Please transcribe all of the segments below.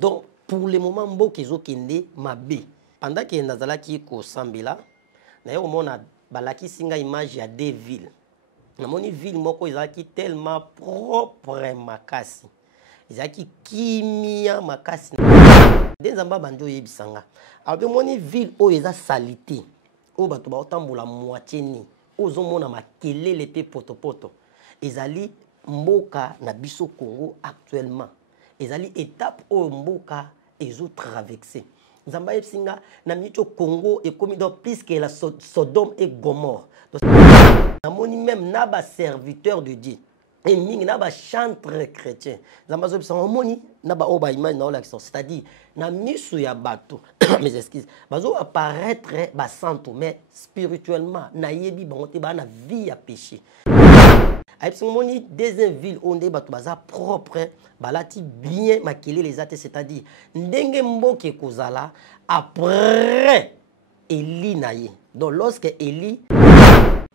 Donc, pour le moment, mboka ezokende mabe. Pendant que nazalaki ko sambela, na yo mona balaki singa image ya deux villes. Namoni ville moko ezalaki tellement propre makasi. Ezalaki kimia makasi. Denzamba banjo yebisanga. Abe moni ville o eza salité. O bato ba otambola moitié ni. Ozo mona makelele pe potopoto. Ezali mboka na biso Congo actuellement. Ezali étape o mboka ezo traverser. Nzamba yebsinga na mito Congo et comme donc plus que la Sodome et Gomorre. Namoni même naba serviteur de Dieu. Et mingi naba chantre chrétien. Nzamba yebsinga moni naba oba image na olaction, c'est-à-dire na misu ya bato. Mes excuses. Bazo apparaître ba santo mais spirituellement na yebi bangote ba na vie ya péché. Moni deuxième ville onde bato baza propre balati bien maquillé les athées, c'est-à-dire ndenge mboke kozala après Eli naye. Donc lorsque Eli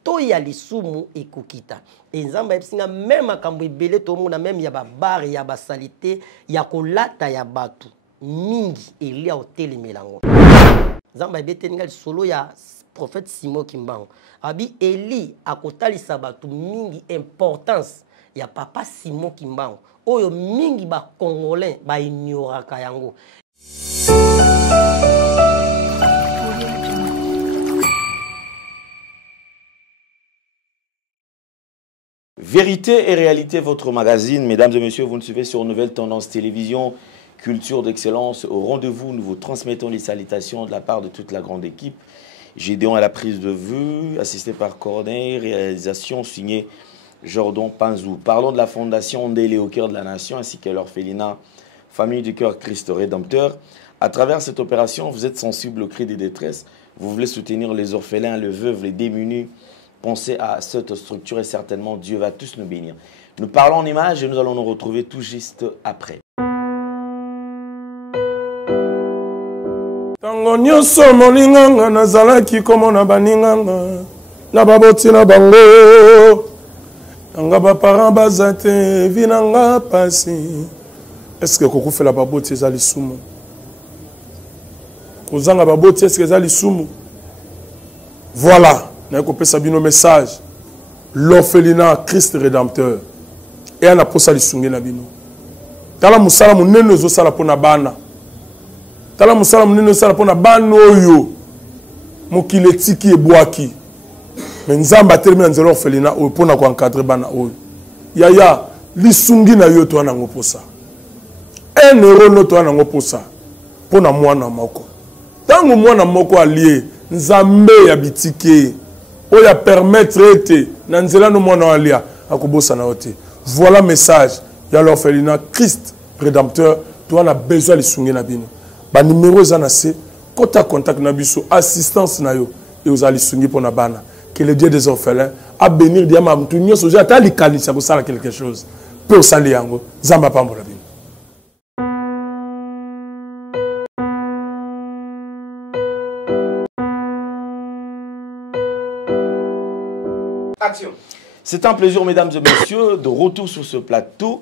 to ya lisumu ekokita et nzamba epsinga même akambo ebele to mona même ya ba bar ya ba salité ya kolata ya bato mingi Eli a hôtel melango nzamba ebete ninga solo ya prophète Simon Kimbango abi Eli akotalisa bato mingi importance ya papa Simon Kimbango oyo mingi ba congolais ba ignoraka yango. Vérité et réalité, votre magazine. Mesdames et messieurs, vous nous suivez sur Nouvelle Tendance Télévision, culture d'excellence. Au rendez-vous, nous vous transmettons les salutations de la part de toute la grande équipe. Gédéon à la prise de vue, assisté par Corneille, réalisation signée Jordan Panzou. Parlons de la fondation Ndélé au cœur de la nation ainsi que l'orphelinat Famille du Cœur Christ Rédempteur. À travers cette opération, vous êtes sensible au cri des détresses. Vous voulez soutenir les orphelins, les veuves, les démunis. Pensez à cette structure et certainement Dieu va tous nous bénir. Nous parlons en images et nous allons nous retrouver tout juste après. Tango nyonso molinganga nazalaki komona baninganga na baboti na bango nga baparent baza te vinanga pasi. Est-ce que kokufela baboti eza lisumu? Kozanga baboti est-ce que eza lisumu? Voilà. Nakopesa bino message l'orphelinat Christ Rédempteur et ana posa lisungi na bino tala musala munene zo sala pona bana tala musala munene sala pona bana oyo mokile tiki ebwaki mais nzamba termine nzelo orphelinat oyo pona ko encadrer bana oyo yaya lisungi na yo to ana ngoposa 1 euro no to ana ngoposa pona mwana moko tango mwana moko alie nzambe ya bitike oya permettre ete na nzela no mwana alia akobosa na ote. Voilà message ya l'orphelinat Christ Rédempteur. Tu as besoin de sungi na bino ba numéro eza na se kota contact na biso assistance na yo et aux ali sungi pona bana que le Dieu des orphelins a bénir diama mtu nyoso ja ta likanisa ko sala quelque chose peut osali yango zamba pambola bino. C'est un plaisir, mesdames et messieurs, de retour sur ce plateau.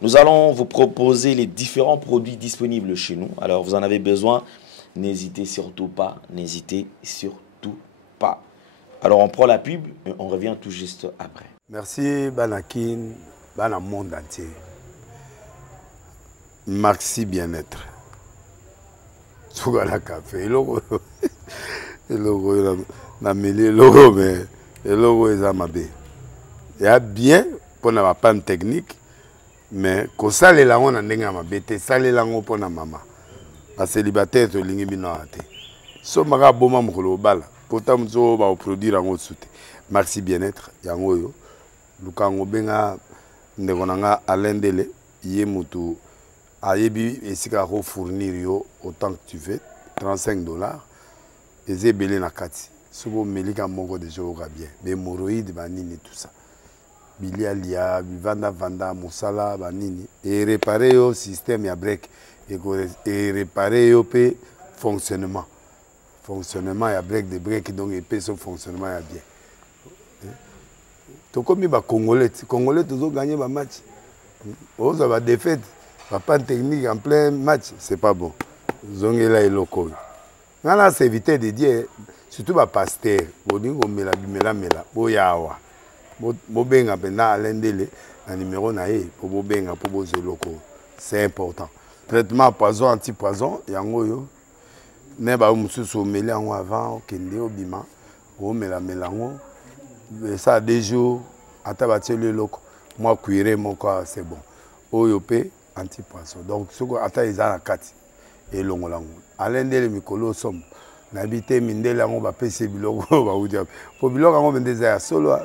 Nous allons vous proposer les différents produits disponibles chez nous. Alors, vous en avez besoin, n'hésitez surtout pas, n'hésitez surtout pas. Alors, on prend la pub et on revient tout juste après. Merci, Banakin, Bana monde entier. Maxi bien-être. Sougala café, logo, na mêlé logo, mais le logo est à ma baie. Il y a bien pour la panne technique, mais quand ça les langues on a ma bête, ça les langues pour la maman. La célibataire de l'ingénieur. So maga boma mukolo bala. Pourtant nous va produire en autre soute. Merci bien-être. Yango yo. Lukango benga ndekonanga Alain Dele. Yé mutu ayebi esika ko fournir yo autant que tu veux. $35. Et c'est belé na kati. Sobo melika moko de jour bien. Mais hémorroïdes banini tout ça. Bilialia, vanda, musala, banini. Et réparer au système ya break. Et réparer au fonctionnement. Fonctionnement ya break de break donc et son fonctionnement ya bien. To comme ba Congolais toujours gagner ba match. Oza ba défaite. Papa technique en plein match, c'est pas bon. Zongela et loco. Nana c'est éviter de dire, surtout ma pasteur, bodingo mela mela, boyawa. Bobenga pena alendele, un numéro nae, pour bobenga pour bozo loco. C'est important. Traitement poison, anti-poison, yango yo. Ne ba mususu mela en avant, kende obima, o mela melango. Ça des jours, atabati le loco. Moi cuire mon corps, c'est bon. Oyope anti-poison. Donc ce que ata izana kati. Et longolango alende le mikolo som nabité mindela ngo ba pese biloko ba udia po biloko ngo bendeza ya solo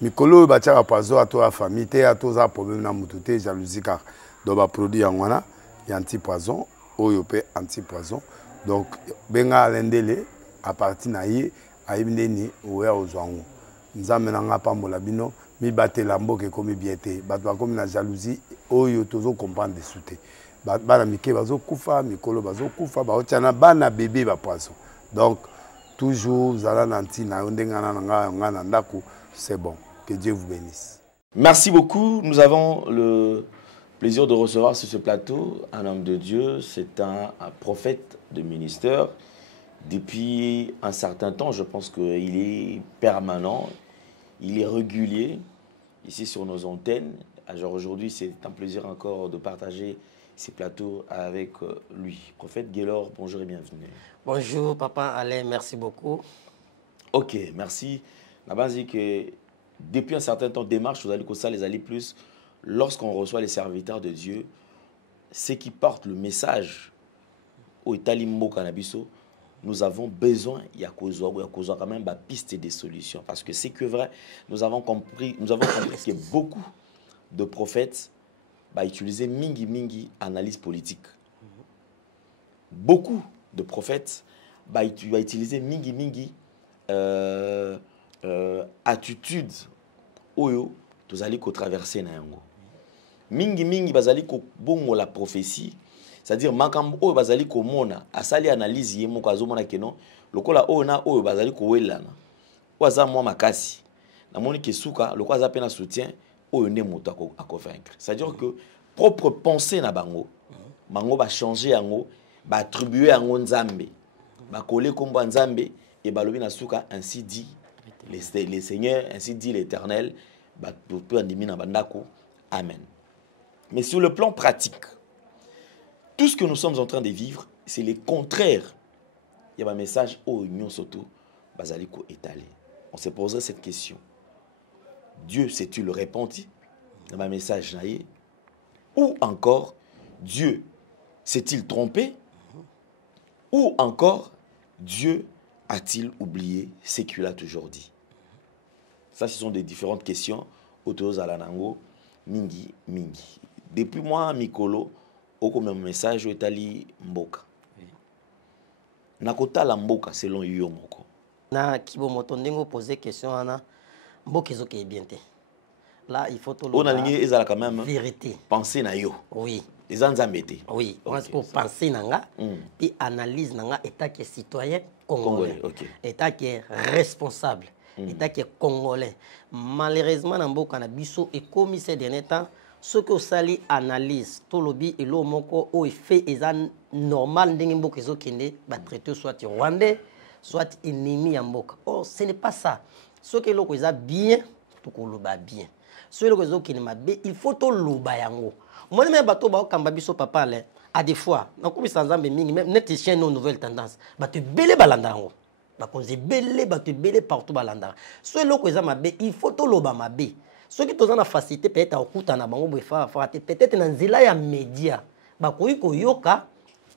mikolo ba tchaka poison à toi famille te à toi problème na mututé jalousie car do ba produit ngwana ya anti-poison oyo pe anti-poison donc benga alendele à partir na ye ayibindeni oya ozwango nzambe na nga pambola bino mi batela mboke komi biete bato ba komi na jalousie oyo tozo comprendre de souté bana mike bazo kufa mikolo bazo kufa ba otiana bana bébé ba poisson donc toujours zala nanti na ndengana nga na ndako c'est bon que Dieu vous bénisse. Merci beaucoup. Nous avons le plaisir de recevoir sur ce plateau un homme de Dieu, c'est un prophète de ministère depuis un certain temps. Je pense qu'il est permanent, il est régulier ici sur nos antennes. Alors aujourd'hui, c'est un plaisir encore de partager ces plateaux avec lui. Prophète Guélor, bonjour et bienvenue. Bonjour Papa Alain, merci beaucoup. Ok, merci. La base dit que depuis un certain temps, démarche, vous allez que ça les aller plus lorsqu'on reçoit les serviteurs de Dieu, ceux qui portent le message au Italimbo Cannabiso, nous avons besoin, il y a quand même une piste des solutions. Parce que c'est que vrai, nous avons compris que beaucoup de prophètes utiliser mingi analyse politique. Beaucoup de prophètes utiliser mingi attitude oyo tozali ko traverser na yango. Mingi bazali ko bongo la prophétie, c'est-à-dire makambo oyo bazali ko mona asali analyse ye moko azomona keno lokola oyo na oyo bazali ko welana. Waza mwa makasi. Na moni ke suka lokola za pena soutien oyo ne moto à convaincre. C'est-à-dire que propre pensée na bango, bango va changer yango, va attribuer yango nzambe, va coller comme nzambe et balobi na suka ainsi dit les seigneurs, ainsi dit l'Éternel, va peut andimi na bandako. Amen. Mais sur le plan pratique, tout ce que nous sommes en train de vivre, c'est le contraire. Il y a un message au union soto bazaliko étalé. On se poserait cette question. Dieu s'est-il repenti dans ma message naïe? Ou encore, Dieu s'est-il trompé? Ou encore, Dieu a-t-il oublié ce qu'il a toujours dit? Ça, ce sont des différentes questions autour de Zalanango, mingi. Depuis moi, Mikolo, au comme message, est allé Mboka. Nakota la Mboka, selon Yomoko. Na kibo motondengo poser question ana Mboka ezo ke bien te. Là, il faut tout le on a ligné ezala quand même vérité. Penser na yo. Oui. Les anzambete. Oui, on va penser nanga puis analyse nanga état qui est citoyen congolais. État qui est responsable, état qui est congolais. Malheureusement na mboka na biso et comme ces derniers temps ce que sali analyse tout lobby et lo moko o fait ezan normal ndenge mboka ezo kende ba traiter soit rwandais soit ennemi ya mboka. Oh, ce n'est pas ça. Ce que loko eza bien to ko loba bien. Ce que loko ezo kende mabe, il faut to loba yango. Moi même bateau ba kamba biso papa là à des fois na ko bisanzambe mingi même net chien nos nouvelles tendances ba te belé balandango ba konze belé ba te belé partout balanda ce loko eza mabe il faut to loba mabe ceux qui tozana facilité peut-être okuta na bango bofa peut-être na nzela ya média ba koyi ko yoka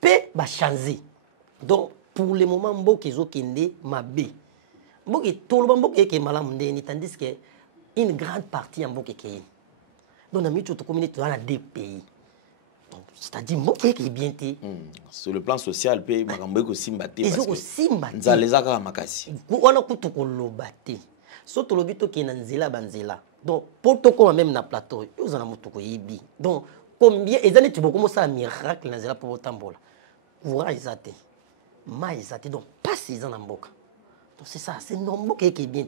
pe ba changer donc pour le moment mboka ezo kende mabe mboka to loba mboka ke malamu ndeni tandis que une grande partie ya mboka ke donc, dans la communauté, dans deux pays. C'est-à-dire, que est bien. Sur le plan social, pays Makambo aussi mbaté. Ils ont aussi mbaté. Nzalezaka makasi. On a tout kolobate. Surtout le bito qui est nanzela banzela. Donc, pour tout comme même na plateau, ils ont un ko yibi. Donc, combien les années tu peux commencer un miracle nanzela pour tambola. Courage zate. Mais zate donc pas ces en mboka. Donc c'est ça, c'est non mboka qui est bien.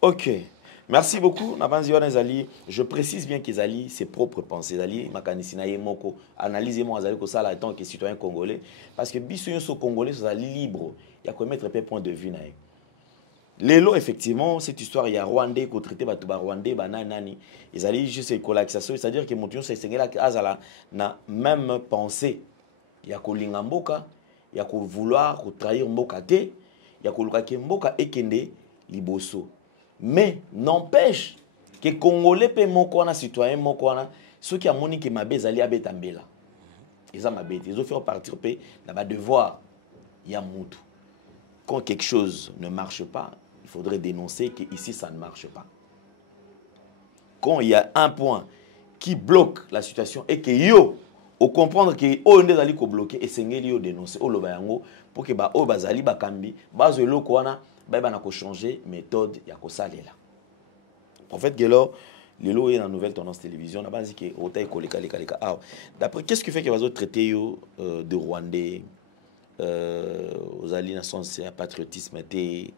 OK. Merci beaucoup. Je précise bien qu'Ezali, ses propres pensées. Ezali, Makanisinaye Moko, analysez-moi Ezali que ça là tant que citoyen congolais. Parce que Bissou sont congolais, sont libre. Il y a qu'à mettre un point de vue. Lélo, effectivement, cette histoire, il y a Rwandais qui ont traité Batouba Rwandais, Banani. Ezali, juste une collaxation. C'est-à-dire que mon tuyon, c'est là que Azala n'a même pensé. Il y a qu'au Lingamboka, il y a qu'au vouloir, qu'au trahir Mboka Te, il y a qu'au Lukake Mboka Ekende, Liboso. Mais n'empêche que les Congolais peuvent les citoyens, ceux qui ont moni que ma bête à Betambela. Ils ont fait partir de devoir. Il y a moutou. Quand quelque chose ne marche pas, il faudrait dénoncer que ici ça ne marche pas. Quand il y a un point qui bloque la situation et que yo, au comprendre que on est allé bloquer et c'est yo dénoncer au lobayango pour que ba o bazali bakambi bazelo kwana ba na ko changer méthode ya ko salela. En fait gelo lelo est dans nouvelle tendance télévision na base que ota ekoleka leka. D'après qu'est-ce qui fait que bazo traiter yo de Rwandais aux alliés sens patriotisme té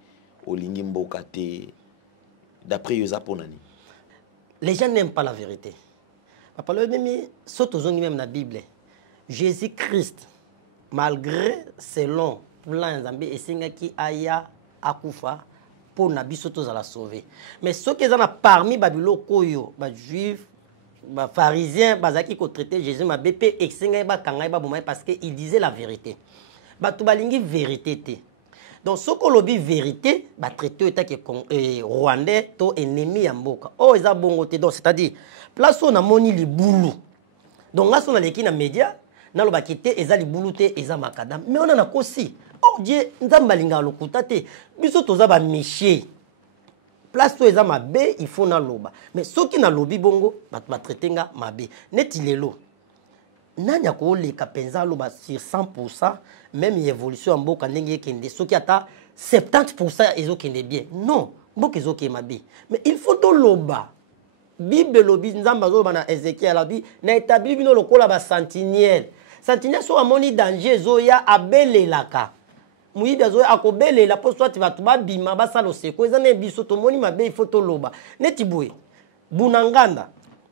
au lingimboka té d'après yo zaponani. Les gens n'aiment pas la vérité. Papa le même sautozongi même la Bible. Jésus-Christ malgré selon plan Nzambe esenga ki aya akufa pour na biso tozala sauver. Mais ceux qui sont parmi babilo koyo, ba juifs, ba pharisiens, bazaki ko traiter Jésus ma BP esenga ba kanga ba bomai parce que il disait la vérité. Ba to balingi vérité té. Donc ce qu'on lobby vérité, ba traiter état que Rwandais to ennemi ya mboka. Oh eza bongo té donc c'est-à-dire place on a moni libulu. Donc là on a leki na média na lo ba kité eza libulu té eza makadam. Mais on a na kosi. Oh Dieu, nzambalinga lokuta té. Biso toza ba miché. Place to eza mabe, il faut na loba. Mais ceux qui na lobi bongo, ba traiter nga mabe. Neti lelo. Nanya ko leka penza loba sur 100%, même évolution en mboka ndenge kende. Ceux qui ata 70% ezo kende bien. Non, mboka ezo ke mabe. Mais il faut to loba. Bible lobi nzamba zo bana Ezekiel lobi na établi bino lokola ba sentinelle. Sentinelle so amoni danger zo ya abelelaka. Muyibi azo akobelela po soit va tuba bima ba salo seko ezane biso to moni mabe il faut to loba. Neti boye. Bunanganda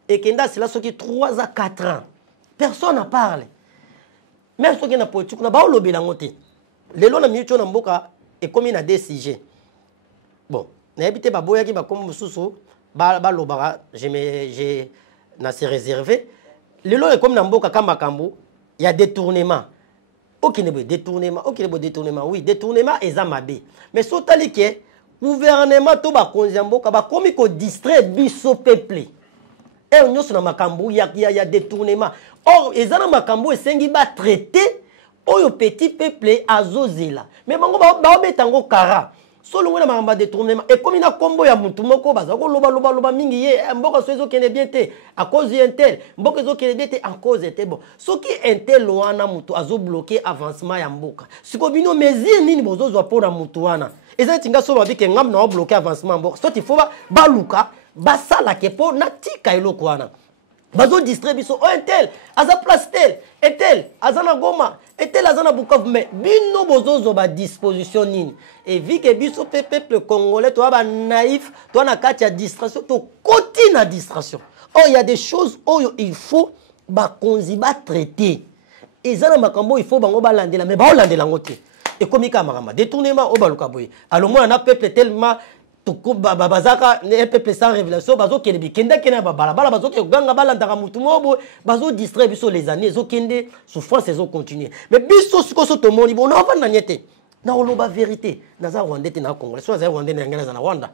ekenda sila soki 3 à 4 ans. Personne n'a parlé. Même ceux qui na politique na ba lobela ngote. Lelo na miucho na mboka et comme il a décidé. Bon, na habité ba boya ki ba comme mususu ba lobara je na se réservé. Lelo est comme na mboka kamba kambo, il y a détournement. Aucun détournement, oui, détournement est amabe. Mais sotali ke gouvernement to ba konzambo ka ba komi ko distraire biso peuple. Et on nyos na makambo il y a détournement. Or ezana makambo esengi ba traiter oyo petit peuple azozela. Mais bango ba betango kara. Solo ngona makamba détournement et comme ina kombo ya mutu moko baza ko loba mingi ye mboka sozo kene bien te à cause intel mboka zo kene bien te en cause était bon soki intel wana mutu azo bloquer avancement ya mboka siko bino mesure nini bozo zo pona mutu wana eza tinga so ba bike ngam na bloquer avancement mboka so ti faut ba luka ba sala ke po na tika eloko wana bazo distraire biso o intel aza place tel etel azana goma etel azana bukavu mais bino bozozo ba disposition nini et vu que biso peuple congolais toi ba naïf toi na kati ya distraction to koti na distraction oh il y a des choses où il faut ba konzi ba traiter ezana makambo il faut bango ba landela mais ba landela ngote et comme ka makamba détournement o baluka boye alors moi na peuple tellement tout bazaka un peuple sans révélation bazo kende kenda kena bala bazo ke ganga balandaka mutu mobo bazo distraire biso les années zo kende souffrance zo continuer mais biso siko so tomoni bon na va na nyete na oloba vérité na za Rwanda te na Congo so za Rwanda na ngana za na Rwanda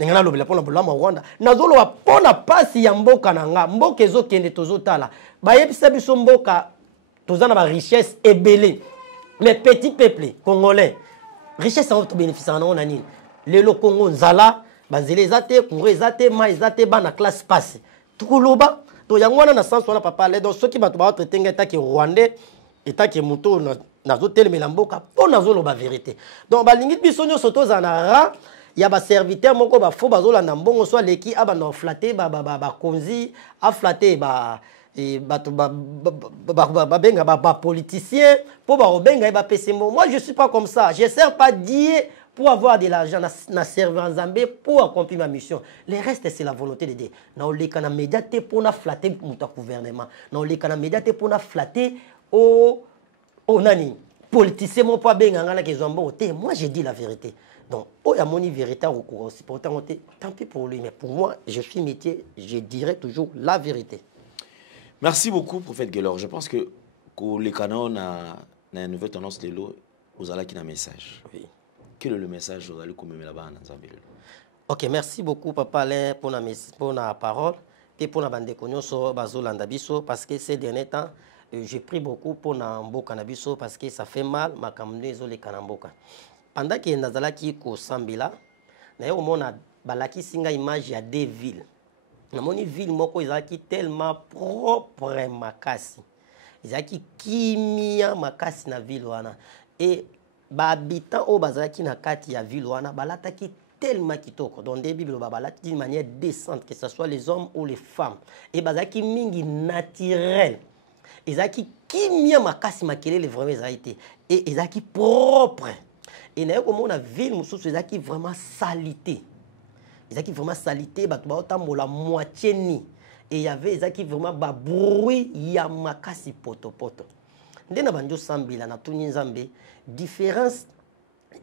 ngana lobela pona bolama Rwanda na zo lo pona pasi ya mboka na nga mboka zo kende tozo tala ba yebisa biso mboka tozana ba richesse ebele mais petit peuple congolais richesse en bénéficiant na nini lelo Congo nzala bazele zate kure zate mai zate bana classe passe tukoloba to yangwana na sens wana papa le donc ceux qui bato ba traiter ngeta ki Rwandais eta ki muto na zo telemela mboka po na zo loba vérité donc balingi biso nyo soto za na ra ya ba serviteur moko ba fo bazola na mbongo so leki aba na flatter ba konzi a flatter ba politicien pour ba obenga ba pesembo moi je suis pas comme ça je sers pas Dieu pour avoir de l'argent, na servir en Zambie pour accomplir ma mission. Le reste, c'est la volonté de Dieu. Dans les canaux médiatés pour flatter mon gouvernement. Dans les canaux médiatés pour flatter au nani. Politicien, mon pas bien, moi, j'ai dit la vérité. Donc, il y a mon vérité au courant. Tant pis pour lui, mais pour moi, je suis métier, je dirais toujours la vérité. Merci beaucoup, prophète Guélor. Je pense que les canons ont une nouvelle tendance de l'eau. Vous allez un message. Oui. Quel est le message vous allez commémorer là-bas en Zambie? Ok, merci beaucoup, Papa Alain, pour la parole et pour la bande de Konyoso, Bazolanda Biso, parce que ces derniers temps, j'ai pris beaucoup pour Nambo Canabiso, parce que ça fait mal, ma camnezo les Kanamboka. Pendant que Nazalaki ko Sambila, d'ailleurs, on a balaki singa image ya deux villes. Na moni ville moko izaki tellement propre makasi. Izaki kimia makasi na ville wana. Et ba habitant au bazalaki na kati ya ville wana balataki tellement kitoko. Donc des bibles babalati d'une manière décente, que ce soit les hommes ou les femmes. Et bazalaki mingi naturel. Izaki kimia makasi makelele vraiment ezaki et ezaki propre. Et na yo na ville mususu ezaki vraiment salité. Ezaki vraiment salité, la moitié ni. Et il y avait ezaki vraiment ba bruit ya makasi poto poto. Ndena banjo sambila na tuni nzambe différence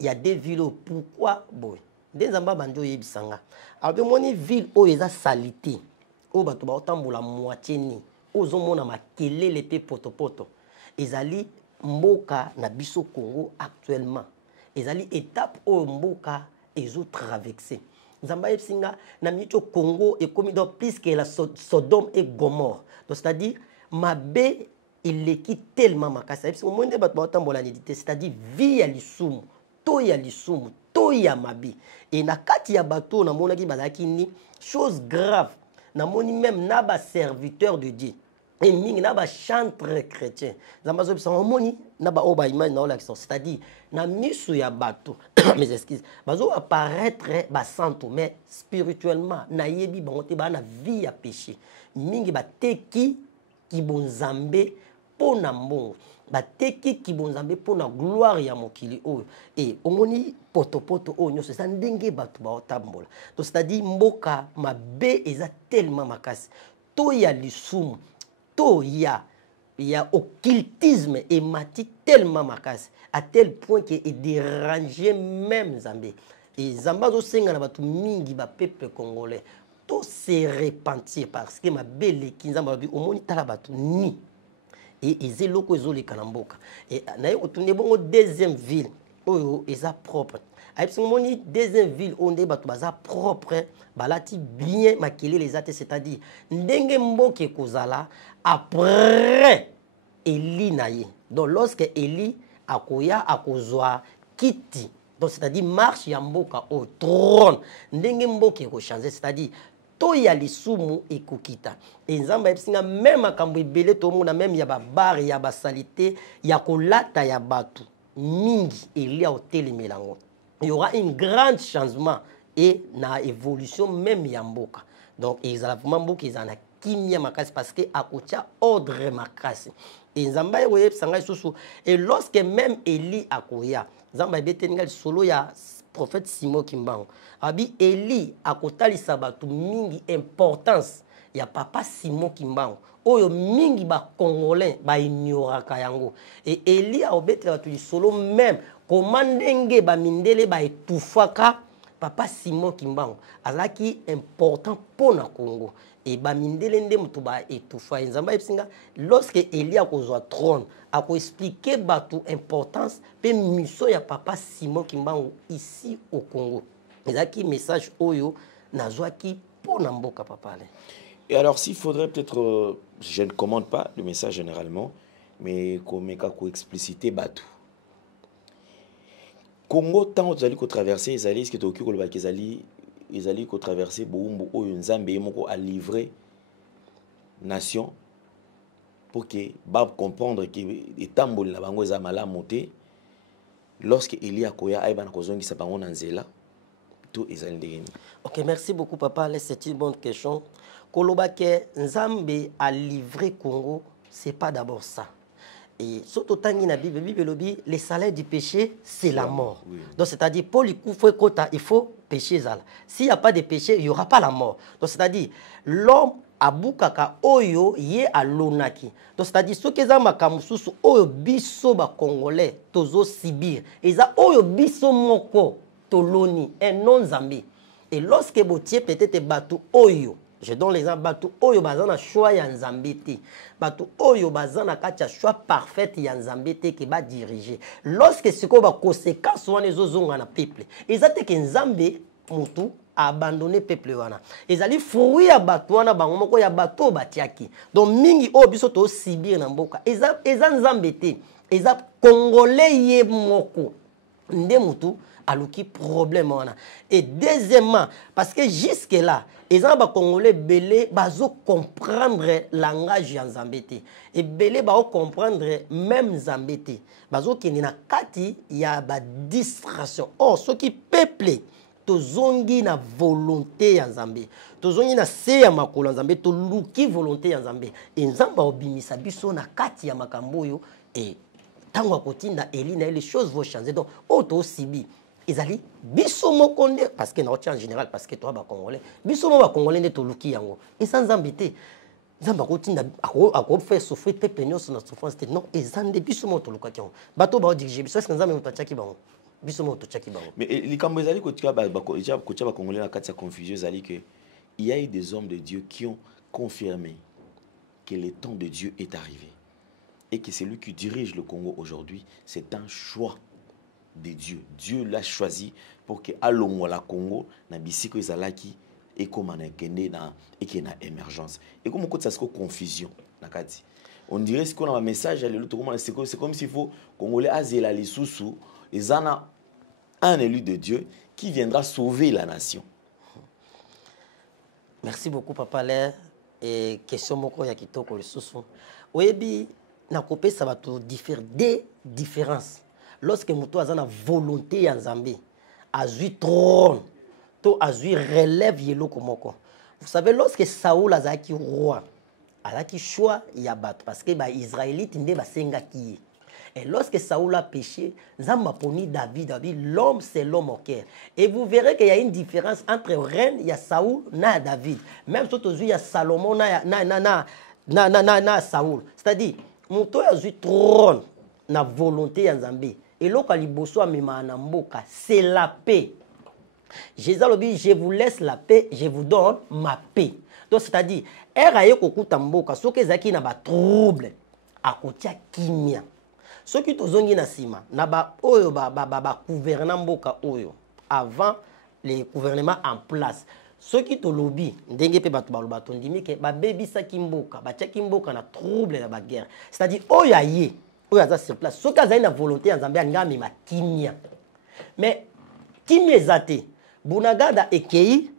il y a des villes pourquoi boy. Ndenzamba banjo yebisanga. Abe moni ville o eza salité. O bato ba otambola moitié ni. Ozo mona makelele te poto poto. Ezali mboka na biso Congo actuellement. Ezali étape o mboka ezo traverser. Nzamba yebsinga na micho Congo et comme donc plus que la Sodome et Gomorre. Donc c'est-à-dire mabe il est tellement makasa. Parce que moins de bato batambola nidité, c'est-à-dire vie ya lisumu, to ya lisumu, to ya mabi. Et na kati ya bato na mona ki bazaki ni chose grave. Na moni même na ba serviteur de Dieu. Et mingi na ba chantre chrétien. Nzamba zo bisa moni na ba oba image na olaction, c'est-à-dire na misu ya bato. Mes excuses. Bazo apparaître ba santo mais spirituellement na yebi bangote ba na vie ya péché. Mingi ba teki ki bonzambe pona mbongo. Ba teki ki bonzambe pona gloire ya mokili oyo. Et omoni poto poto oyo nyoso ça ndenge bato ba otambola. Donc c'est-à-dire mboka mabe eza tellement makasi. To ya lisumu, to ya occultisme et mati tellement makasi à tel point que est dérangé même Zambé. Et Zamba zo senga na bato mingi ba peuple congolais. Tout se repentir parce que ma belle kinzamba bi omoni tala bato ni. Et ezeloko ezoli kanamboka. Et na yo tourner bongo deuxième ville oyo eza propre. Aïpsi moni deuxième ville onde bato baza propre balati bien makele les ates, c'est-à-dire ndenge mboke kozala après Eli naye. Donc lorsque Eli akoya akozwa kiti, donc c'est-à-dire marche ya mboka au trône, ndenge mboke ko changer, c'est-à-dire to ya lisumu ekokita. Et nzamba epsinga même akambo ebele to mona même ya ba bar ya ba salité ya kolata ya batu mingi Eli a hôtel melango. Il y aura un grand changement et na évolution même ya mboka. Donc ils ont vraiment mboka ils en a kimia makasi parce que akotia ordre makasi. Et nzamba yoye sanga susu et lorsque même Eli akoya nzamba beteninga solo ya prophète Simon Kimbango abi Eli akotalisa batu mingi importance ya papa Simon Kimbango oyo mingi ba congolais ba ignoraka yango et Eli a obetela batu solo même comment ndenge ba mindele ba etufaka papa Simon Kimbango azaki important pour na Congo et ba mindele nde mutu ba etufa nzamba epsinga lorsque Eli akozwa trône ako expliquer batu importance pe mission ya papa Simon Kimbango ici au Congo. Ezaki message oyo nazwaki pour na mboka papa. Et alors s'il faudrait peut-être je ne commande pas le message généralement mais comme ko expliciter batu Congo tant aux alliés qu'on traverser les alliés ce qui est au cul le bac les alliés qu'on traverser boumbo oyo nzambe moko a livré nation pour que bab comprendre que les tambol la bango za mala monter lorsque Eli akoya aiba na kozongi sa bango na nzela tout ezali ndenge. OK, merci beaucoup papa, c'est une bonne question. Koloba ke nzambe a livré Congo, c'est pas d'abord ça. Et surtout tangi na Bible, Bible le salaire du péché, c'est la mort. Oui. Donc c'est-à-dire pour il faut pécher ça. S'il n'y a pas de péché, il n'y aura pas la mort. Donc c'est-à-dire l'homme abukaka oyo ye alonaki. Donc c'est-à-dire ceux qui ont makamususu oyo biso ba congolais tozo sibir. Eza oyo biso moko toloni un non zambi. Et lorsque botier peut-être batu oyo, je donne l'exemple batu oyo bazana choix ya nzambe te. Batu oyo bazana katia choix parfait ya nzambe te ke ba diriger. Lorsque siko ba conséquence wana ezozonga na peuple. Ezate ke nzambe mutu a abandonné peuple wana. Ezali fruit ya batu wana bango moko ya bato batiaki. Donc mingi oyo biso to sibir na mboka. Eza nzambe te. Eza congolais ye moko. Nde mutu aluki problème wana. Et deuxièmement, parce que jusque là, les Congolais belé bazo comprendre langage ya Nzambete. Et belé bazo comprendre même Nzambete. Bazo ki na kati ya ba distraction. Or ce qui peuple tozongi na volonté ya Nzambe. Tozongi na se ya makolo Nzambe to luki volonté ya Nzambe. Et Nzamba obimisa biso na kati ya makambo yo et tango kotinda elina les choses vont changer. Donc auto sibi ezali biso mokonde parce que na en général parce que toi ba congolais biso mo ba congolais ne to luki yango et sans Nzambete Nzamba kotinda ako faire souffrir peuple nyonso na souffrance non ezande biso mo to lukaki yango bato ba diriger biso est-ce que Nzamba mutachaki bango biso mo to chaki bango. Mais les kambo ezali ko tia ba congolais na kati ya confusion ezali que il y a eu des hommes de Dieu qui ont confirmé que le temps de Dieu est arrivé et que celui qui dirige le Congo aujourd'hui, c'est un choix de Dieu. Dieu l'a choisi pour que alongo la Congo na bisiko ezalaki et comme on est na et qui na émergence. Et comme ça c'est confusion nakati. On dirait ce qu'on a un message à l'autre c'est comme s'il faut congolais azela lisusu ezana un élu de Dieu qui viendra sauver la nation. Merci beaucoup papa Lé et question moko ya kitoko lisusu. Oyebi na kopé ça va tout des différences. Lorsque muto azana volonté ya Nzambe, azui trône, to azui relève yelo komoko. Vous savez lorsque Saoul azaki roi, azaki choix ya bat parce que ba israélite nde ba senga ki. Et lorsque Saoul a péché, Nzamba poni David, l'homme c'est l'homme au cœur. Et vous verrez qu'il y a une différence entre reine, il y a Saoul, na David. Même surtout il y a Salomon na Saoul. C'est-à-dire muto azui trône na volonté ya Nzambe. Et là, c'est la paix. Jésus a dit, je vous laisse la paix, je vous donne ma paix. Donc, c'est-à-dire, ceux qui ont des troubles, à côté de kimia. Ceux qui ont des sima, avant le gouvernement en place. Ceux qui ont lobby, ndenge pe batu balobatu ndimi ke ba baby sa kimboka, ba tia kimboka na trouble na ba guerre. C'est-à-dire oyaye oyo aza sur place soki azali na volonté ya Nzambe alinga amema kimia mais kimia eza te bunagada ekei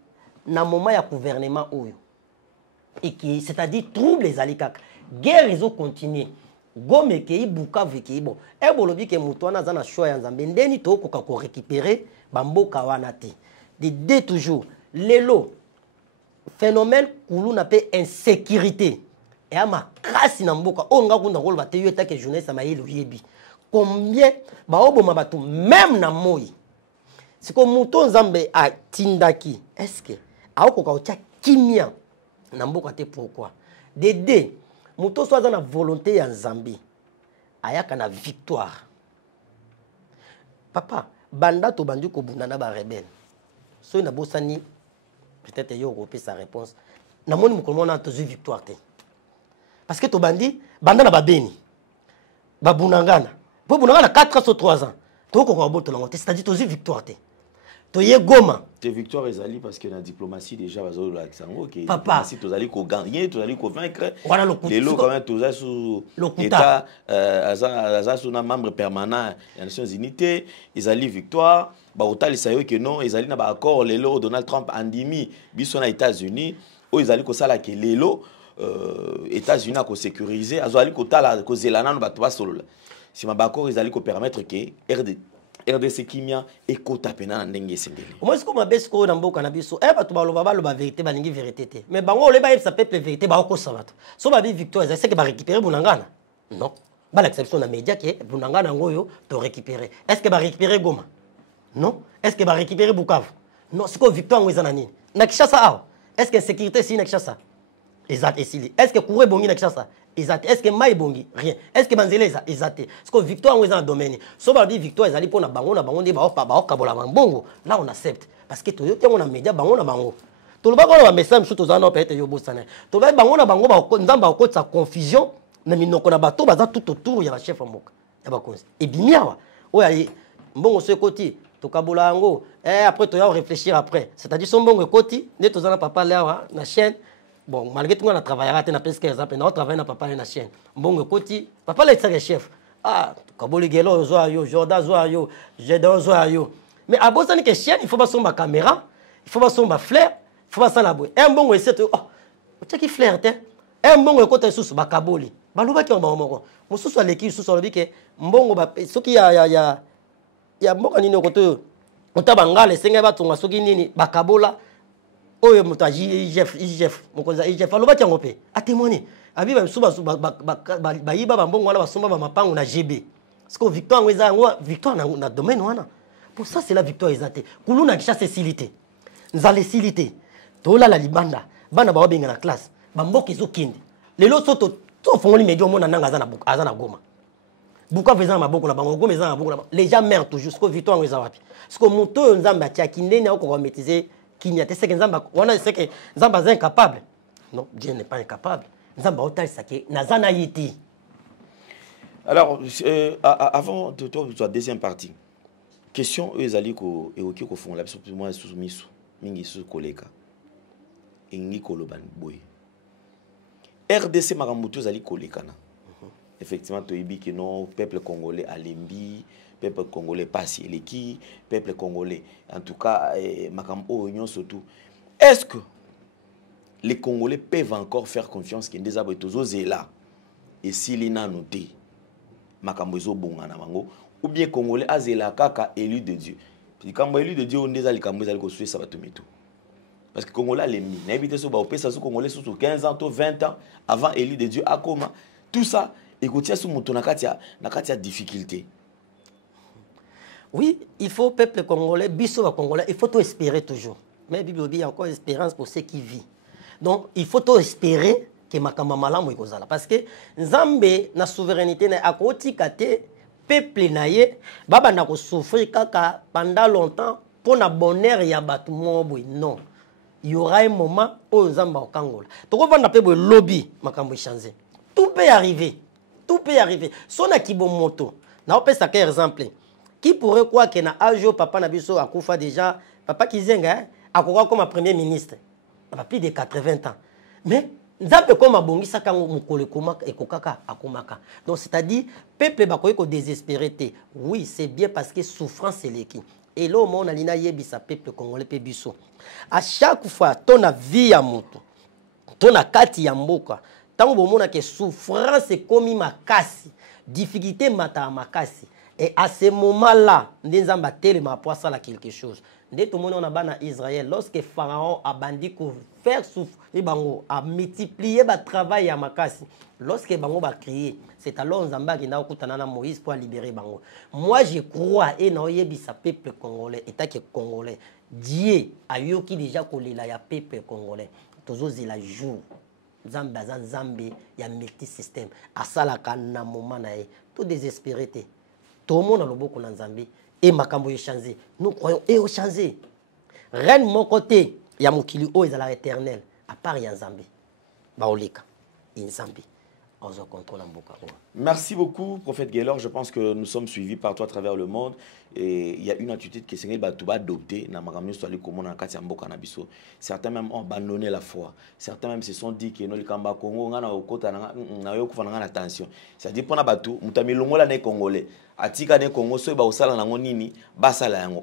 na moment ya gouvernement oyo ekei c'est-à-dire trouble ezali kaka guerre ezo continuer Gome ekei Bukavu ekei bon ebolobi ke mutu wana aza na choix ya Nzambe ndeni tokoka ko récupérer bamboka wana te de toujours lelo phénomène kulu na pe insécurité. Et à ma crasse na mboka on nga kunda koloba te yeta ke journée ça ma yelo yebi combien ba oboma bato même na moi c'est comme muto Nzambe a tindaki est-ce que aokoka otia kimia na mboka te pourquoi de muto so za na volonté ya Nzambe ayaka na victoire papa banda to bandi ko bunda ba rebelle so na bosani peut-être yo ko sa réponse na moni muko mona to victoire te. Parce que Tobandi, Bandana Babeni, Babunangana, Babunangana 4 ans ou 3 ans. C'est-à-dire que tu as une victoire. Tu as Goma. Tes victoires sont parce que la diplomatie déjà va sur l'accent. Papa. Si tu as gagner, tu as vaincre. Voilà le coup. Les lots quand même, tu as sous l'État, sous un membre permanent des Nations Unies, ils ont une victoire. Baouta, ils savent que non, ils ont un accord. Les lots, Donald Trump, Andimi, Bisson aux États-Unis, où ils ont dit que les lots. États-Unis a sécurisé azali kotala ko zelana no bato basolo si mabako ezali ko permettre que RDC kimia ekota pena na ndenge sendele moi ce ko mabesi ko na mboka na biso bato baloba vérité balingi vérité te mais bango le ba yebisa peuple vérité ba ko sabato so ba bi victoire c'est que ba récupérer bunangana non Bah l'exception na média qui bunanga nangoyo to récupérer. Est-ce que va récupérer Goma? Non. Est-ce que va récupérer Bukavu? Non, c'est quoi victoire ngweza na nini? Na Kishasa awa. Est-ce que sécurité si na Kishasa? Exact esili. Est-ce que Kouré bongi na Kishasa? Exact. Est-ce que Mai bongi? Rien. Est-ce que Banzele exact? C'est quoi victoire ngweza na domaine? So ba di victoire ezali pona bango ndi ba kabola mbongo. Là on accepte parce que to yote on a média bango na bango. To loba ko ba message msuto zana peut-être yo bosana. To ba bango na bango ba nzamba ko sa confusion na minoko na bato baza tout autour ya ba chef mboka. Ya ba konzi. Et bimiawa. Oya mbongo ce côté to kabola ngo après to ya réfléchir après. C'est-à-dire son mbongo côté ne to zana papa là na chaîne. Bon, malgré tout, on a travaillé à la presque exemple, on a travaillé à papa na chaîne. Bon, côté, papa là c'est le chef. Ah, kaboli gelo zoayo, Jordan zoayo, Jedon zoayo. Mais à bosan que chaîne, il faut pas son ma caméra, il faut pas son ma flair, il faut pas ça la boue. Un bon c'est oh, tu qui flair té. Un bon côté sous ba kaboli. Ba loba ki on ba moko. Mususu aleki sous lobi ke mbongo ba soki ya mboka nini côté. On tabangale senga ba tunga soki nini ba kabola. Oyo mutaji IGF mokoza IGF aloba kyango pe a témoigner abiba msuba ba yiba bambongo wana basomba ba mapango na GB parce que victoire ngweza victoire na domaine wana pour ça c'est la victoire ezate kuluna kisha cécilité nzale cécilité tola la libanda bana ba obenga na classe bamboka ezokindi lelo soto to fongoli medio mona nanga azana Goma buka vezana maboko na bango Goma ezana maboko na les gens meurent toujours parce que victoire ngweza wapi parce que moto nzamba atia kindeni ako ko maîtriser qui n'y a c'est que Nzamba on sait que Nzamba est incapable. Non, Dieu n'est pas incapable. Nzamba otal sake nazana yiti. Alors avant de toi la deuxième partie. Question ezali ko évoquer ko fond la biso moi sous misu mingi sous koleka. Ingi koloban boy. RDC makambuto ezali kolekana. Effectivement to yebi que non peuple congolais alembi peuple congolais passe les qui peuple congolais en tout cas makambo union surtout est-ce que les Congolais peuvent encore faire confiance que des abetozo zela et s'il n'a noté makambo zo bonga na bango ou bien Congolais azela kaka élu de Dieu puis quand élu de Dieu on des ali kambo zali ko suer ça va tout meto parce que Congolais les mi na éviter so ba opesa so Congolais sous 15 ans to 20 ans avant élu de Dieu akoma tout ça écoutez sous moto na katia difficulté. Oui, il faut peuple congolais, biso congolais, il faut tout espérer toujours. Mais Bible dit encore espérance pour ceux qui vivent. Donc, il faut tout espérer que makamba malamu ikozala parce que Nzambe na souveraineté na akoti kate peuple naye baba na ko souffrir kaka pendant longtemps pour na bonheur ya batu moboy non. Il y aura un moment où Nzamba okangola. To ko vanda pe boy lobby makambo changer. Tout peut arriver. Tout peut arriver. Sona kibomoto. Na opesa ka exemple. Qui pourrait croire que na ajo papa na biso akufa déjà papa Kizenga akoka comme premier ministre a plus de 80 ans mais nzambe comme abongisa kango mukole koma ekokaka akomaka donc c'est-à-dire peuple bakoye ko désespéré oui c'est bien parce que souffrance c'est l'équipe et là on alina yebisa peuple congolais pe biso à chaque fois ton vie ya moto ton kati ya mboka tango bomona que souffrance est comme makasi difficulté mata makasi. Et à ce moment-là, Nzamba telema pour ça quelque chose. Dès tout le monde on a ban à Israël, lorsque Pharaon a bandit pour faire souffrir bango, a multiplié le travail à Makasi. Lorsque bango va crier, c'est alors Nzamba qui n'a pas Moïse pour libérer bango. Moi je crois et non yebisa peuple congolais, état que congolais. Dieu a eu qui déjà collé là ya peuple congolais. Toujours la jour. Nzamba Nzambe ya multi système. À ça la kana moment na tout désespéré. Tout le monde a le beaucoup dans Zambie et makambo est changé. Nous croyons et au changé. Reine mon côté, il y a mon kili o est éternel. À part il y a Zambie, baolika, in Zambie. Merci beaucoup, prophète Gaylor. Je pense que nous sommes suivis partout à travers le monde. Et il y a une attitude qui est adoptée. Certains même ont abandonné la foi. Certains même se sont dit que nous attention. C'est-à-dire que Congolais.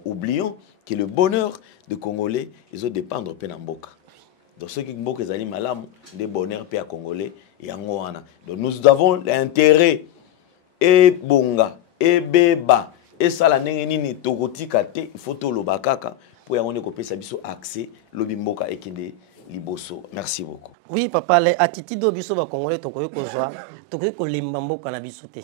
Oublions que le bonheur des Congolais ils dépendre de Mboka. Donc ceux qui sont malam des bonheurs à Congolais et Angoana. Donc nous avons l'intérêt et bonga et beba et ça la nini tokoti kate photo lobakaka pour y avoir accès lobimboka et kinde liboso. Merci beaucoup. Oui, papa, les attitudes biso ba congolais tokoyo kozwa, tokoyo ko lemba mboka na biso te.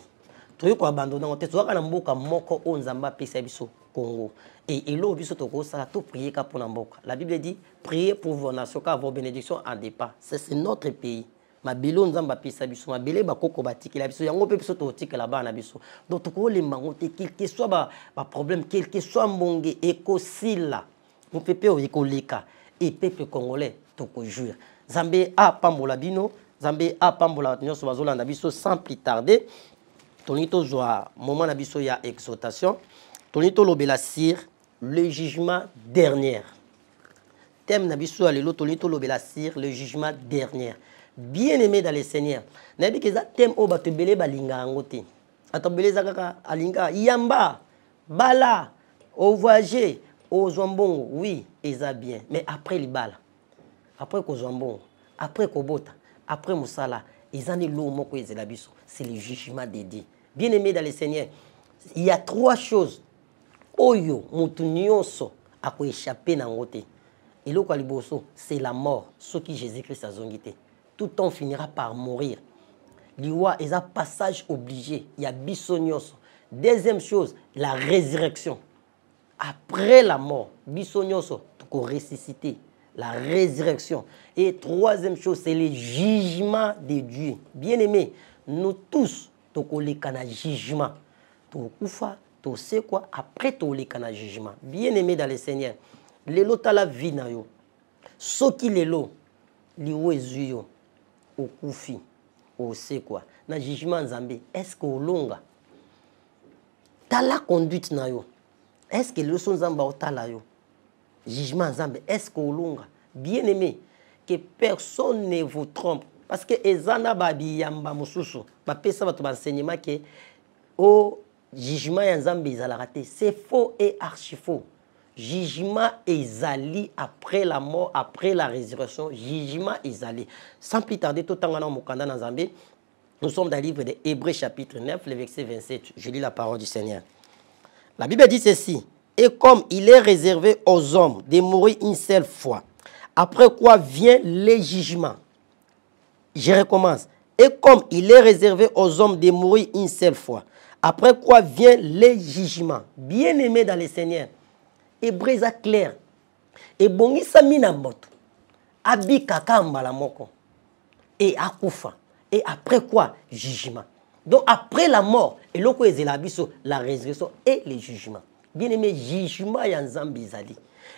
Tokoyo ko abandonner te, tokoyo na mboka moko o nzamba pesa biso Congo. Et elo biso toko sala to prier ka pour mboka. La Bible dit priez pour vos nations car vos bénédictions en dépendent. C'est notre pays. Ma bilo nzamba pesa biso, ma belé ba koko batiki la biso yango pe biso to tika la ba na biso. Donc tokoyo lemba ngote quel que soit ba problème, quel que soit mbonge ekosila. Mon peuple ekoleka et peuple congolais toko jure. Zambé a pambola bino, Zambé a pambola nyonso bazolanda biso sans plus tarder. Tonito joa moment na biso ya exhortation. Tonito lobela sir le jugement dernier. Thème na biso alelo tonito lobela sir le jugement dernier. Bien-aimé dans le Seigneur. Na bi keza thème o bato belé balinga ngote. Atobele zakaka alinga yamba bala au voyager au zombongo oui, eza bien, mais après li bala. Après Kozambon, après Kobota, après Moussala, ils en ont l'eau moko ezela biso. C'est le jugement de Dieu. Bien-aimé dans le Seigneur, il y a trois choses. Oyo, mutu nyonso, a ko échapper na ngote. Et l'eau kaliboso, c'est la mort. Ce qui Jésus-Christ a zongité. Tout homme finira par mourir. Liwa, il y a un passage obligé. Il y a biso nyonso. Deuxième chose, la résurrection. Après la mort, biso nyonso, ko ressusciter. La résurrection. Et troisième chose, c'est le jugement de Dieu. Bien-aimés, nous tous, tokoleka na jugement. Tokufa, to sais quoi, après toleka na jugement. Bien-aimés dans le Seigneur, lelo tala vie na yo. Soki lelo, liwo ezuyo, okufi, o sait quoi. Na jugement Nzambe, est-ce que olonga? Tala conduite na yo. Est-ce que le son Nzamba otala yo? Jugement Nzambe, est-ce que olunga? Bien-aimé, que personne ne vous trompe. Parce que ezana babi yamba mususu, ba pesa ba to enseignement que au jugement Nzambe ezala raté. C'est faux et archi faux. Jugement ezali après la mort, après la résurrection, jugement ezali. Sans plus tarder, tout en allant mokanda na Nzambe, nous sommes dans le livre de Hébreux chapitre 9, le verset 27. Je lis la parole du Seigneur. La Bible dit ceci. Et comme il est réservé aux hommes de mourir une seule fois, après quoi vient le jugement. Je recommence. Et comme il est réservé aux hommes de mourir une seule fois, après quoi vient le jugement. Bien-aimé dans le Seigneur, Hébreux clair. Et bongisa minamboto. Abi kakamba la moko. Et akufa. Et après quoi? Jugement. Donc après la mort, et loko ezelabiso, la résurrection et le jugement. Bien-aimé, jugement ya Nzambe ezali.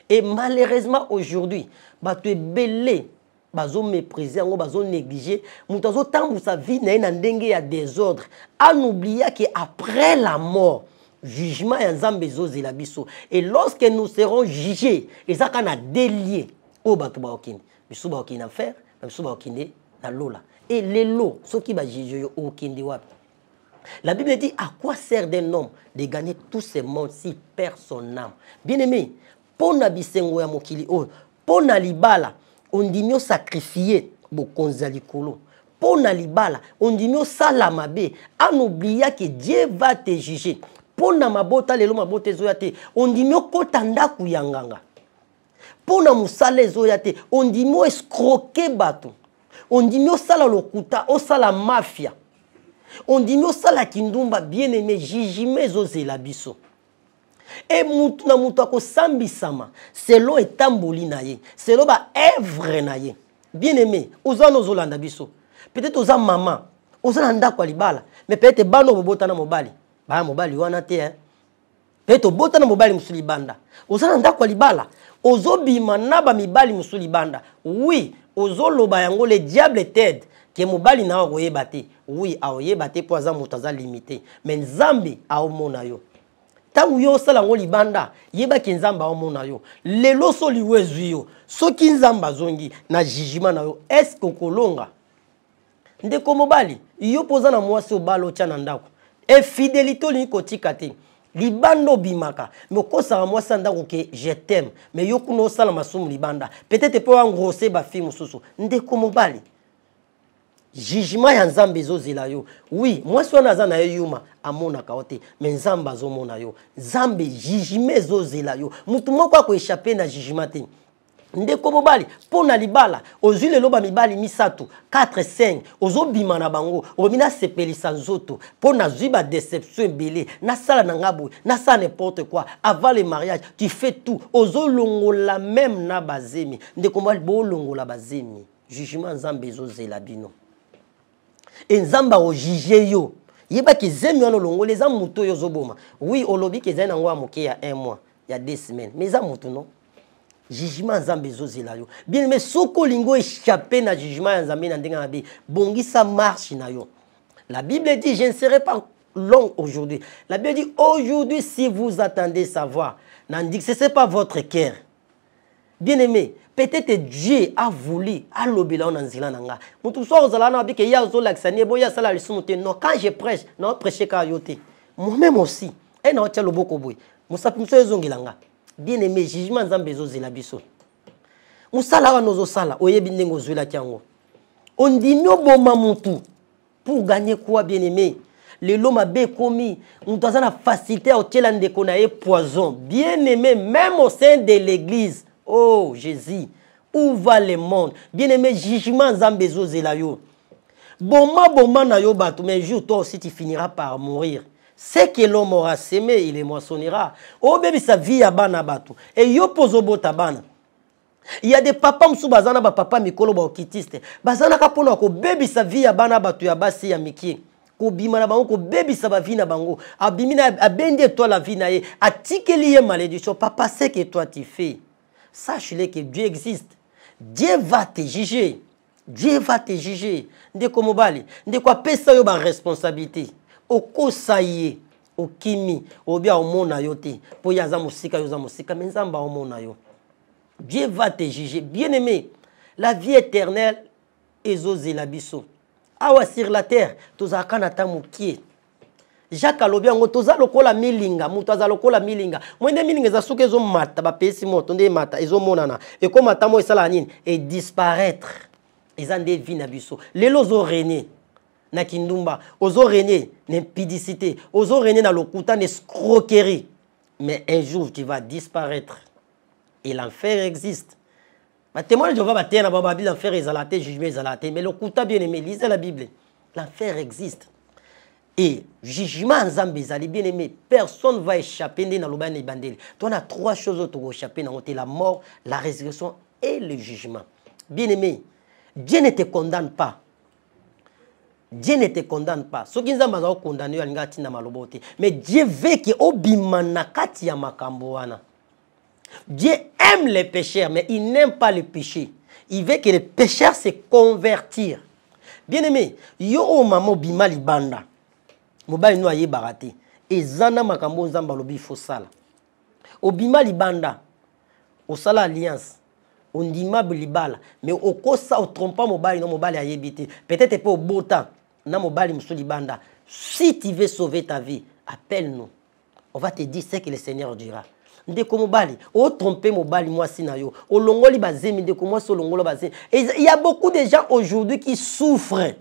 Et malheureusement aujourd'hui, bato ebele bazo mépriser, bazo négliger, mutazo tambu sa vie na ndenge ya désordre. En oubliant que après la mort, jugement ya Nzambe ezozela biso. Et lorsque nous serons jugés, ezaka na délié o bato ba okini. Biso ba okini na faire, biso ba okini na lola. Et les lots, ceux qui ba juger yo okindi wapi. La Bible dit à quoi sert d'un homme de gagner tout ce monde s'il perd son âme. Bien-aimé, pour na bisengo ya mokili o, pour na libala, on dit mieux sacrifier bokonza likolo. Pour na libala, on dit mieux salamabe, en oubliant que Dieu va te juger. Pour na mabota lelo mabota zoyate, on dit mieux kotanda kuyanganga. Pour na musale zoyate, on dit mieux escroquer bateau. On dit mieux sala lokuta, o sala mafia. On dit nous ça la kindumba bien-aimé jijime zozela biso. Et mutu na mutu ako sambisama selon etamboli na ye, selon ba œuvre na ye. Bien-aimé, ozana ozolanda biso. Peut-être oza maman, ozana ndako libala, mais peut-être bano bobota na mobali. Ba mobali wana te hein. Peut-être bota na mobali musuli banda. Ozana ndako libala, ozobima na ba mibali musuli banda. Oui, ozoloba yango le diable t'aide. Que mobali na oyeba te. Oui, aoyeba te po aza moto aza limité. Mais Nzambe aomona yo. Tangu yo sala ngo libanda, yeba ki Nzambe aomona yo. Lelo so liwezwi yo. Soki Nzambe azongi na jugement na yo, est-ce que kolonga? Ndeko mobali, yo poza na mwasi obalo tia na ndako. E fidélité li kotika te. Libando bimaka. Me kosa mwasi ndako ke je t'aime. Mais yo kuno sala masumu libanda. Peut-être po engrosser ba fille mususu. Ndeko mobali. Jugement ya Nzambe ezozela yo. Oui, moi so naza na yuma amona kaote, mais Nzambe azomona yo. Nzambe jugement ezozela yo. Mutu moko ko échapper na jugement te. ndeko mobali pona libala ozwi lelo ba mibali misato 4 5 ozobima na bango omina sepelisa nzoto pona zwi ba déception belé na sala na ngabo na sa n'importe quoi avant le mariage tu fais tout ozolongola même na bazemi ndeko mobali bolongola bazemi jugement nzambe ezozela bino enzamba o juger yo yeba ki zemi wana longola eza muto yo zoboma oui olobi ke zena ngwa moke ya 1 mois ya 2 semaines mais eza muto non jugement nzambe ezozela yo bien mais soko lingo échappé na jugement nzambe na ndenga be bongisa marche na yo. La Bible dit je ne serai pas long aujourd'hui. La Bible dit aujourd'hui si vous attendez savoir n'indique ce n'est pas votre cœur. Bien aimé, peut-être Dieu a voulu à l'obéla en anzila nanga. Mutu so ozala na bi ke ya zo laksani bo ya sala lisumuté non quand je prêche non prêcher ka yote. Moi-même aussi et na otia loboko boy. Musapi mso ezongilanga. Bien aimé, jugement nzambe ezozela biso. Musala wa nozo sala oyebi ndengo zwela kyango. Ondimi oboma mutu pour gagner quoi bien aimé? Le l'homme a bien commis, on doit avoir la facilité à otiela ndeko na poison. Bien aimé, même au sein de l'église. Oh Jésus, où va le monde? Bien aimé, jugement nzambe ezozela yo. Boma na yo bato, mais un jour toi aussi tu finiras par mourir. Ce que l'homme aura semé, il le moissonnera. Oh bébé, sa vie à bana bato. Et yo pozo bota bana. Il y a des papas msou bazana ba papa mikolo ba okitiste. Bazana kapona ko bébé sa vie à bana bato ya basi ya mikie. Ko bima na bango ko bébé sa ba vie na bango. Abimina abende toi la vie na ye. Atikeli ye malédiction. Papa, c'est que toi tu fais. Sache-le que Dieu existe. Dieu va te juger. Dieu va te juger. Ndeko mobali, ndeko apesa yo ba responsabilité. Okosaye, okimi, obia omona yo te. Po yaza musika yo za musika menzamba omona yo. Dieu va te juger. Bien-aimé, la vie éternelle ezozela biso. Awa sur la terre, tozaka na tamu kie. Jacques alobi yango toza lokola milinga, mutu aza lokola milinga. Mwende milinga za suka ezo mata ba pesi moto nde mata ezo monana. E ko mata mo esala nini et disparaître. Eza nde vie na biso. Lelo zo régner na kindumba, ozo régner n'impudicité, ozo régner na lokuta n'escroquerie. Mais un jour tu vas disparaître. Et l'enfer existe. Ma témoin de Jéhovah va na Bible l'enfer est jugement est mais lokuta bien aimé, lisez la Bible. L'enfer existe. Et jugement nzambe ezali bien aimé, personne va échapper dans le ban bandeli. Tu as 3 choses pour échapper dans la mort, la résurrection et le jugement. Bien aimé, Dieu ne te condamne pas. Dieu ne te condamne pas. Ce qui nzambe za condamner alinga tina malobote. Mais Dieu veut que obimana kati ya makambo wana. Dieu aime les pécheurs, mais il n'aime pas les péchés. Il veut que les pécheurs se convertir. Bien aimé, yo maman bima libanda. Mobali no aye barate. Ezana makambo nzamba lobi fo sala. Obima libanda. Osala alliance. Ondima bilibala. Mais okosa o trompa mobali no mobali ayebite. Peut-être pas au beau temps. Na mobali msou libanda. Si tu veux sauver ta vie, appelle-nous. On va te dire ce que le Seigneur dira. Ndeko mobali, o tromper mobali moi sinayo. O longoli bazemi ndeko moi so longolo bazemi. Il y a beaucoup de gens aujourd'hui qui souffrent.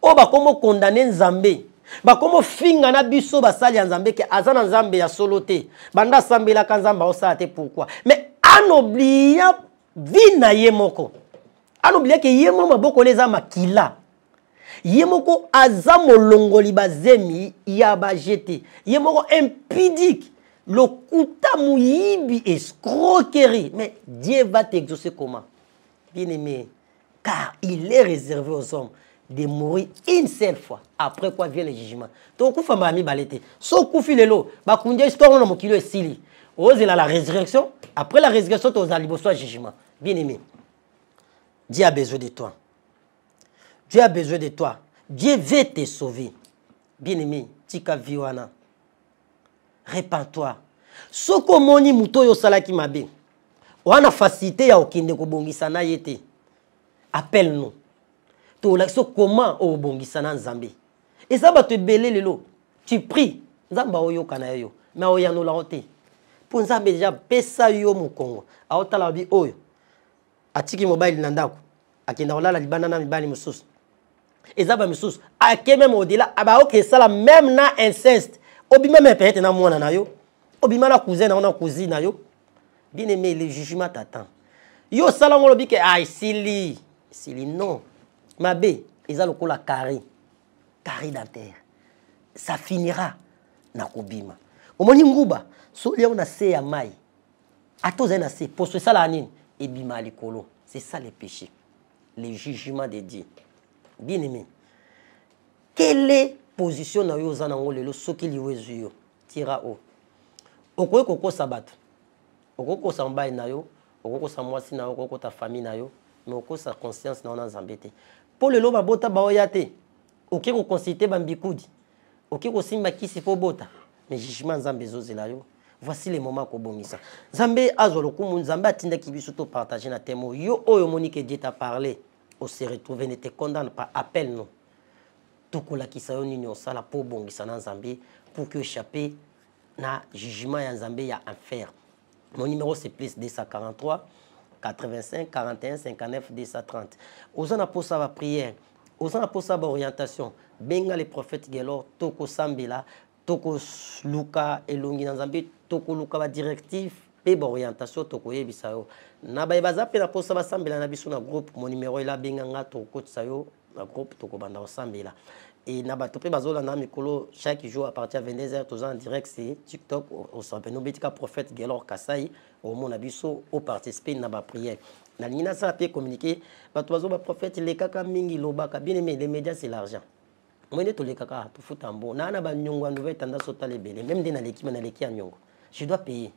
O ba komo condamner Nzambe. Ba komo finga na biso basali ya Nzambe ke azana Nzambe ya solote. Banda sambela ka Nzamba osate pourquoi? Mais en oubliant vie na yemoko. En oubliant que yemo maboko leza makila. Yemoko azamo longoli bazemi ya ba jeté. Yemoko impudique. Le kuta mouyibi escroquerie. Mais Dieu va t'exaucer comment? Bien aimé. Car il est réservé aux hommes de mourir une seule fois. Après quoi vient le jugement. Donc, il faut que balete. So kufi lelo. Ba kundia histoire na mokilo esili. Ose la résurrection. Après la résurrection, tu as le jugement. Bien aimé. Dieu a besoin de toi. Dieu a besoin de toi. Dieu veut te sauver. Bien aimé. Tika viwana. Répands-toi. Soko moni muto yo salaki mabe. Wana facilité ya okinde ko bongisa na yete. Appelle-nous. To la so comment o bongisa na Nzambe. Et ça va te belé lelo. Tu pries. Nzamba oyo kana yo. Mais oya no la hote. Pour Nzambe déjà pesa yo mu Kongo. Aota la bi oyo. Atiki mobile nandako. Akenda olala libana na mibali mususu. Ezaba mususu. Ake même au-delà aba ok ça la même na inceste. Obima me peut-être na mwana na yo. Obima na cousin na cousine na yo. Bien aimé, le jugement t'attend. Yo salon lobi ke ay sili non. Mabe, ils ont le coup la carré dentaire. Ça finira na kobima. Omoni nguba, so leo na se ya mai. Atoze na se pour ça la nini et bima likolo. C'est ça les péchés. Les jugements de Dieu. Bien aimé. Quelle est position na yo za na ngolelo soki liwezu yo? Tira o. Okoye koko sabato. Okoko sa mbai na yo, okoko sa mwasi na yo, okoko ta famille na yo, mais okoko sa conscience na ona zambete. Pour le loba bota ba oyate. Oké ko consulter bambikudi. Oké ko simba kisi po bota. Mais jugement nzambe zozela yo. Voici les moments ko bongisa. Nzambe azolo kumu nzambe atinda kibiso to partager na temo yo oyo monique Dieu t'a parlé. On se retrouve ne te condamne pas, appelle-nous. Tokola kisayo nini osala po bongisa na nzambe pour que échapper na jugement ya nzambe ya enfer. Mon numéro c'est plus 243 85 41 59 230. Osana pour ça va prière. Osana pour ça va orientation. Benga les prophètes Gelor, Toko Sambela, Toko Luka Elongi Nzambe, Toko Luka va directif, pe orientation Toko Yebisayo. Na ba baza pe na pour ça va Sambela na biso na groupe. Mon numéro est là benga nga Toko Tsayo na groupe Toko Banda Sambela. Et na topé bazola na mikolo chaque jour à partir de 22h tous en direct c'est TikTok au sample no betika prophète Gelor Kasai au mon abiso au participer na ba prière na lina ça peut communiquer bato bazoba prophète les kaka mingi lobaka bien aimé les médias c'est l'argent moi ne to les kaka to futambo na ba nyongo nouvelle tendance au talebele même de na l'équipe na l'équipe nyongo je dois payer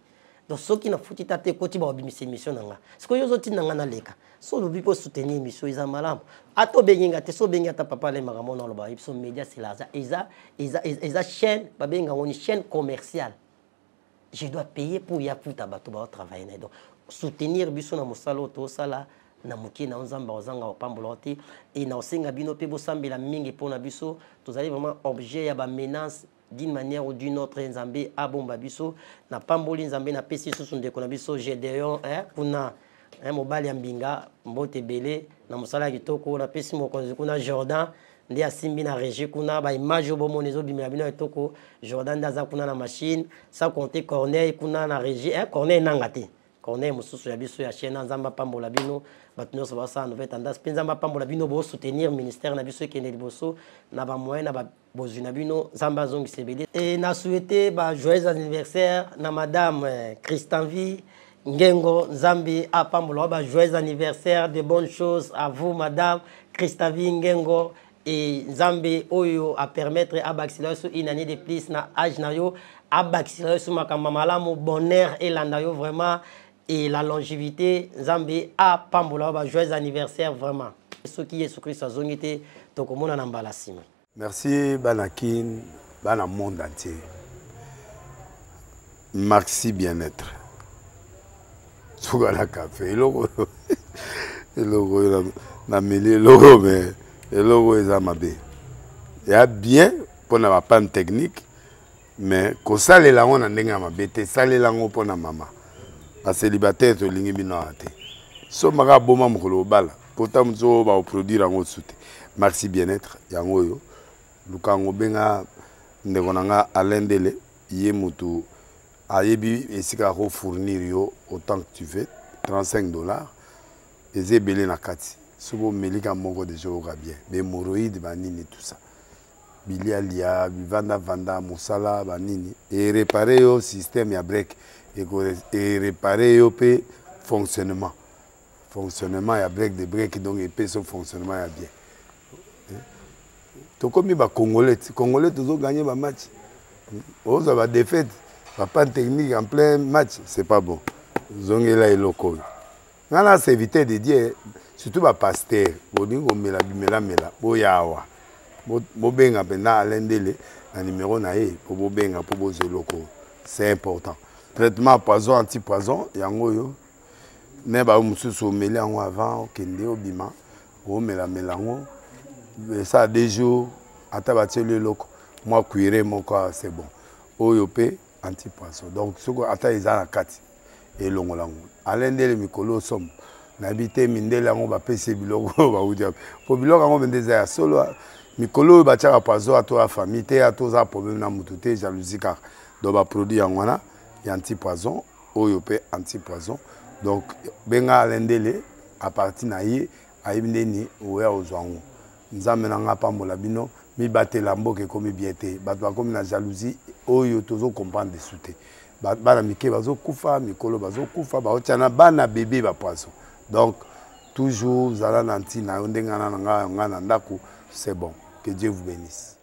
donc ceux qui na futi tate koti ba obimisa mission nanga ce que yo zoti nanga na leka so lobi pour soutenir mission ils malamu ato benga te so benga ta papa le makambo na loba ils sont médias c'est l'argent ils chaîne ba benga on chaîne commerciale je dois payer pour ya puta bato ba travailler na donc soutenir biso na mosalo to sala na muki na nzamba ozanga opambolote et na osenga bino pe bosambela mingi pour na biso tous allez vraiment objet ya ba menace d'une manière ou d'une autre nzambe abomba biso na pamboli nzambe na pesi susu ndeko na biso Gédéon kuna mobali ya mbinga mbote belé na mosala kitoko na pesi mokonzi kuna Jordan ndi asimbi na régie kuna ba image bomo nezo bimela bino kitoko Jordan ndaza kuna na machine sans compter Corneille kuna na régie Corneille nangate Corneille mususu ya biso ya chaîne nzamba pambola bino batino so basa nouvelle tendance nzamba pambola bino bo soutenir ministère na biso kende liboso na ba moyen na ba bozuna bino nzamba zongi sebele et na souhaiter ba joyeux anniversaire na madame Christanvi Ngengo Nzambi a pambola ba joyeux anniversaire, de bonnes choses à vous madame Christanvi Ngengo et Nzambi oyo a permettre à baxila sur une année de plus na âge na yo a baxila sur makamba malamu bonheur et landa yo vraiment et la longévité Nzambi a pambola ba joyeux anniversaire vraiment ce qui est sur Christ azongité to komona na mbala sima. Merci Banakin, bana monde entier. Merci bien-être. Sougala café, logo na mêlé logo mais logo ezamabe. Il y a bien pour na panne technique mais ko sale la on ndenge mabe te sale la ngo pour na mama. Ba célibataire to lingi bino ate. So maka boma mokolo bala, pourtant mzo ba produire ngo soute. Merci bien-être yango yo. Lukango benga ndeko nanga alendele ye mutu ayebi esika ko fournir yo autant que tu veux $35 et belé na kati sobo melika moko de joga bien mais hémorroïdes banini tout ça bilialia vanda musala banini et réparer yo système ya break et réparer yo pe fonctionnement ya break de break donc et pe son fonctionnement ya bien to comme ba congolais toujours gagner ba match on va défaite pas technique en plein match, c'est pas bon. Zongela et loco. Nana c'est éviter de dire surtout ba pasteur, bodingo mela boyawa. Bobenga pena alendele un numéro naé pour bobenga pour bozo loco. C'est important. Traitement poison anti-poison yango yo. Ne ba mususu mela en avant kende obima. O mela ngo. Ça des jours atabati le loco. Moi cuire mon corps c'est bon. Oyope anti-poisson. Donc, ce qu'on attend, ils ont la carte. Et l'on l'a. Alain de Mikolo somme. N'habite Mindela, on va payer Biloko. Pour Biloko, on va des solo. Mikolo, va tirer à poisson à toi, famille, à tous les problèmes dans Moutouté, jalousie car. Donc, va produire en wana, anti-poisson, Oyope anti-poisson, Donc benga alendele à partir na ye ayibindeni oya ozwango nzambe nanga pambola bino mi batela mboke komi biete bato bakomi na jalousie oyo tozo comprendre de souté bana mike bazo kufa mikolo bazo kufa baotiana bana bébé ba poisson. Donc toujours zala nanti na ndenga na nga na ndako, c'est bon. Que Dieu vous bénisse.